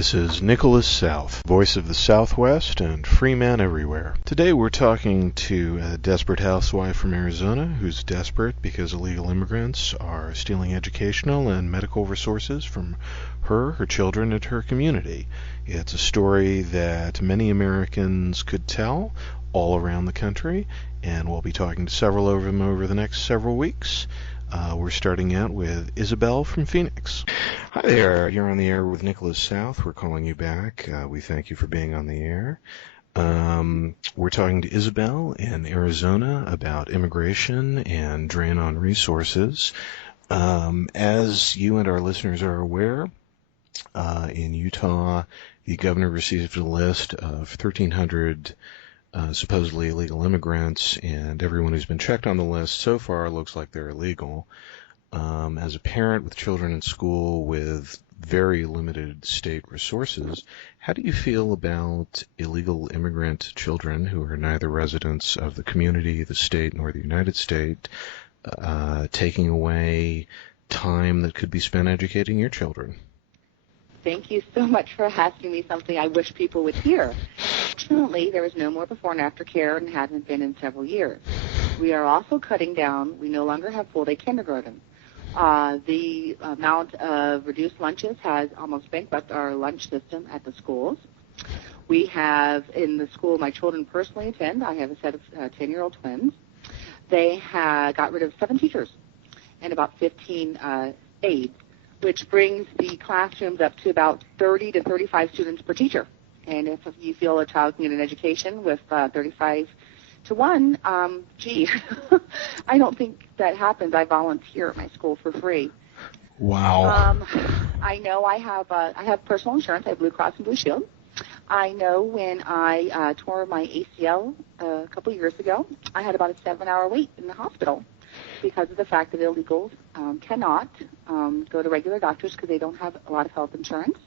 This is Nicholas South, voice of the Southwest and free man everywhere. Today we're talking to a desperate housewife from Arizona who's desperate because illegal immigrants are stealing educational and medical resources from her children, and her community. It's a story that many Americans could tell all around the country, and we'll be talking to several of them over the next several weeks. We're starting out with Isabel from Phoenix. Hi there, you're on the air with Nicholas South. We're calling you back. We thank you for being on the air. We're talking to Isabel in Arizona about immigration and drain on resources. As you and our listeners are aware, in Utah, the governor received a list of 1,300 supposedly illegal immigrants, and everyone who's been checked on the list so far looks like they're illegal. As a parent with children in school with very limited state resources, how do you feel about illegal immigrant children who are neither residents of the community, the state, nor the United States, taking away time that could be spent educating your children? Thank you so much for asking me something I wish people would hear. Fortunately, there is no more before and after care and hasn't been in several years. We are also cutting down. We no longer have full-day kindergarten. The amount of reduced lunches has almost bankrupted our lunch system at the schools. We have, in the school my children personally attend, I have a set of 10-year-old twins. They got rid of 7 teachers and about 15 aides, which brings the classrooms up to about 30 to 35 students per teacher. And if you feel a child can get an education with 35 to 1, I don't think that happens. I volunteer at my school for free. Wow. I know I have personal insurance. I have Blue Cross and Blue Shield. I know when I tore my ACL a couple years ago, I had about a 7-hour wait in the hospital because of the fact that illegals cannot go to regular doctors because they don't have a lot of health insurance.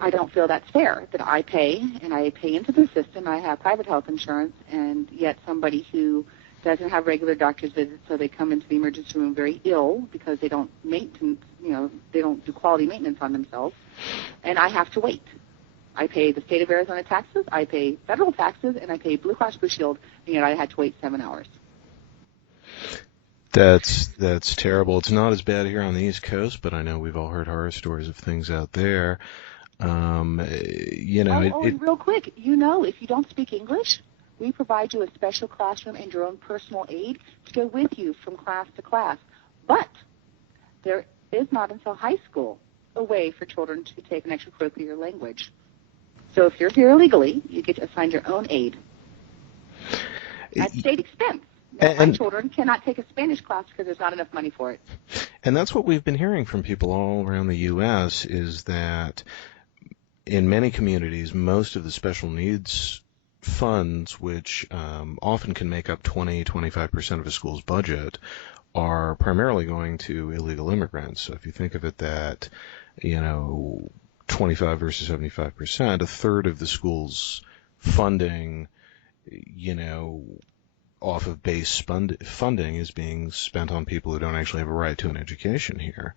I don't feel that's fair that I pay, and I pay into the system. I have private health insurance, and yet somebody who doesn't have regular doctor's visits, so they come into the emergency room very ill because they don't maintenance, they don't do quality maintenance on themselves, and I have to wait. I pay the state of Arizona taxes, I pay federal taxes, and I pay Blue Cross Blue Shield, and yet I had to wait 7 hours. That's terrible. It's not as bad here on the East Coast, but I know we've all heard horror stories of things out there. And real quick, if you don't speak English, we provide you a special classroom and your own personal aide to go with you from class to class. But there is not until high school a way for children to take an extracurricular language. So if you're here illegally, you get to assign your own aide at state expense. My children cannot take a Spanish class because there's not enough money for it. And that's what we've been hearing from people all around the U.S. is that in many communities, most of the special needs funds, which often can make up 20-25% of a school's budget, are primarily going to illegal immigrants. So if you think of it that, 25 versus 75%, a third of the school's funding, off of base funding is being spent on people who don't actually have a right to an education here.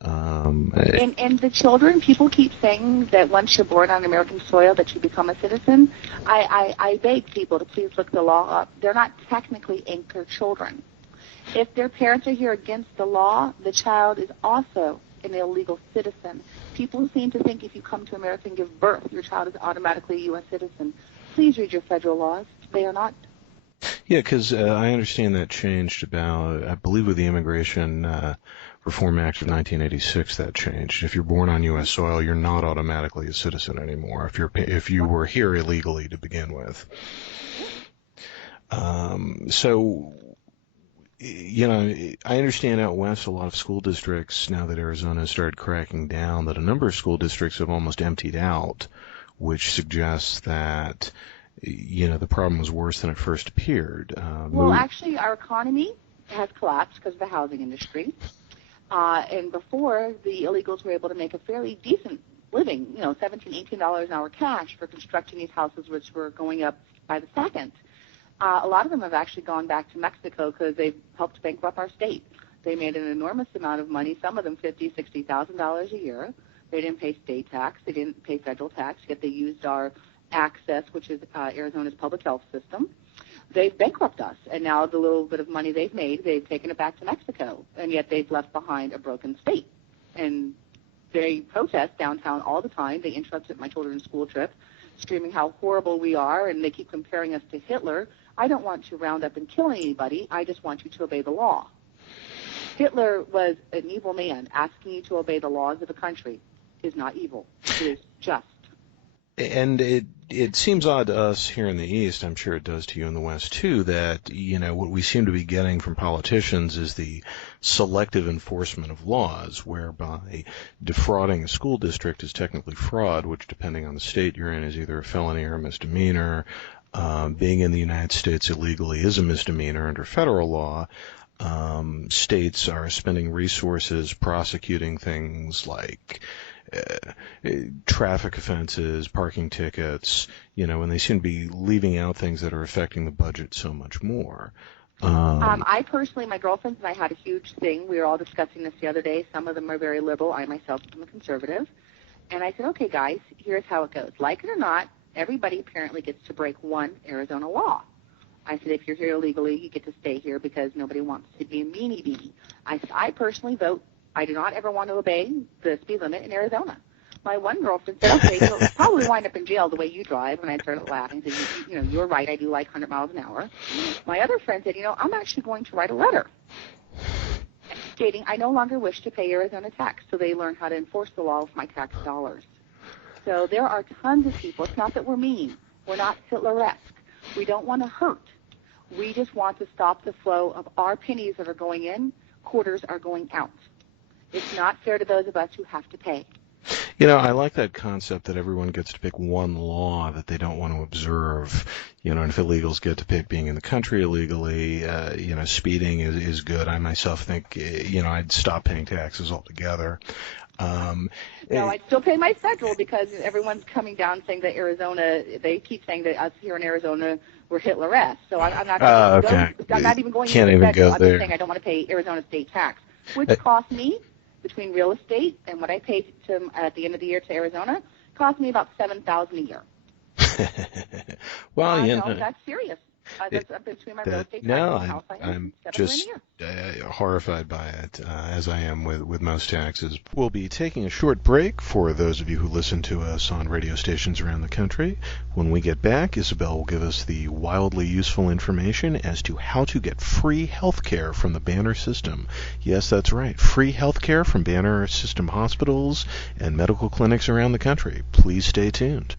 And the children, people keep saying that once you're born on American soil that you become a citizen. I beg people to please look the law up. They're not technically anchor children. If their parents are here against the law, the child is also an illegal citizen. People seem to think if you come to America and give birth, your child is automatically a U.S. citizen. Please read your federal laws. They are not. Yeah, because I understand that changed about, I believe with the Immigration Reform Act of 1986, that changed. If you're born on U.S. soil, you're not automatically a citizen anymore if you were here illegally to begin with. I understand out west a lot of school districts, now that Arizona has started cracking down, that a number of school districts have almost emptied out, which suggests that the problem was worse than it first appeared. Actually, our economy has collapsed because of the housing industry. And before, the illegals were able to make a fairly decent living, $17, $18 an hour cash for constructing these houses, which were going up by the second. A lot of them have actually gone back to Mexico because they've helped bankrupt our state. They made an enormous amount of money, some of them $50,000, $60,000 a year. They didn't pay state tax. They didn't pay federal tax, yet they used our access, which is Arizona's public health system. They've bankrupted us, and now the little bit of money they've made, they've taken it back to Mexico, and yet they've left behind a broken state. And they protest downtown all the time. They interrupted my children's school trip, screaming how horrible we are, and they keep comparing us to Hitler. I don't want to round up and kill anybody. I just want you to obey the law. Hitler was an evil man. Asking you to obey the laws of a country is not evil. It is just. And it seems odd to us here in the East, I'm sure it does to you in the West too, that, what we seem to be getting from politicians is the selective enforcement of laws, whereby defrauding a school district is technically fraud, which depending on the state you're in is either a felony or a misdemeanor. Being in the United States illegally is a misdemeanor under federal law. States are spending resources prosecuting things like traffic offenses, parking tickets, and they seem to be leaving out things that are affecting the budget so much more. I personally, my girlfriends and I had a huge thing. We were all discussing this the other day. Some of them are very liberal. I myself am a conservative. And I said, okay, guys, here's how it goes. Like it or not, everybody apparently gets to break one Arizona law. I said, if you're here illegally, you get to stay here because nobody wants to be a meanie-beanie. I said, I personally vote. I do not ever want to obey the speed limit in Arizona. My one girlfriend said, okay, you'll probably wind up in jail the way you drive. And I started laughing and said, you're right, I do like 100 miles an hour. My other friend said, I'm actually going to write a letter stating I no longer wish to pay Arizona tax, so they learn how to enforce the law with my tax dollars. So there are tons of people. It's not that we're mean. We're not Hitler-esque. We don't want to hurt. We just want to stop the flow of our pennies that are going in, quarters are going out. It's not fair to those of us who have to pay. I like that concept that everyone gets to pick one law that they don't want to observe. And if illegals get to pick being in the country illegally, speeding is good. I myself think, I'd stop paying taxes altogether. No, I'd still pay my federal because everyone's coming down saying that Arizona, they keep saying that us here in Arizona, we're Hitler-esque. So I'm not I'm not even going Can't into even federal. go I'm there. just saying I don't want to pay Arizona state tax, which cost me, between real estate and what I paid to at the end of the year to Arizona, cost me about $7,000 a year. Well, that's serious. That's between my real estate tax and the house I I'm $7 just grand a year. horrified by it, as I am with most taxes. We'll be taking a short break for those of you who listen to us on radio stations around the country. When we get back, Isabel will give us the wildly useful information as to how to get free health care from the Banner system. Yes, that's right, free health care from Banner system hospitals and medical clinics around the country. Please stay tuned.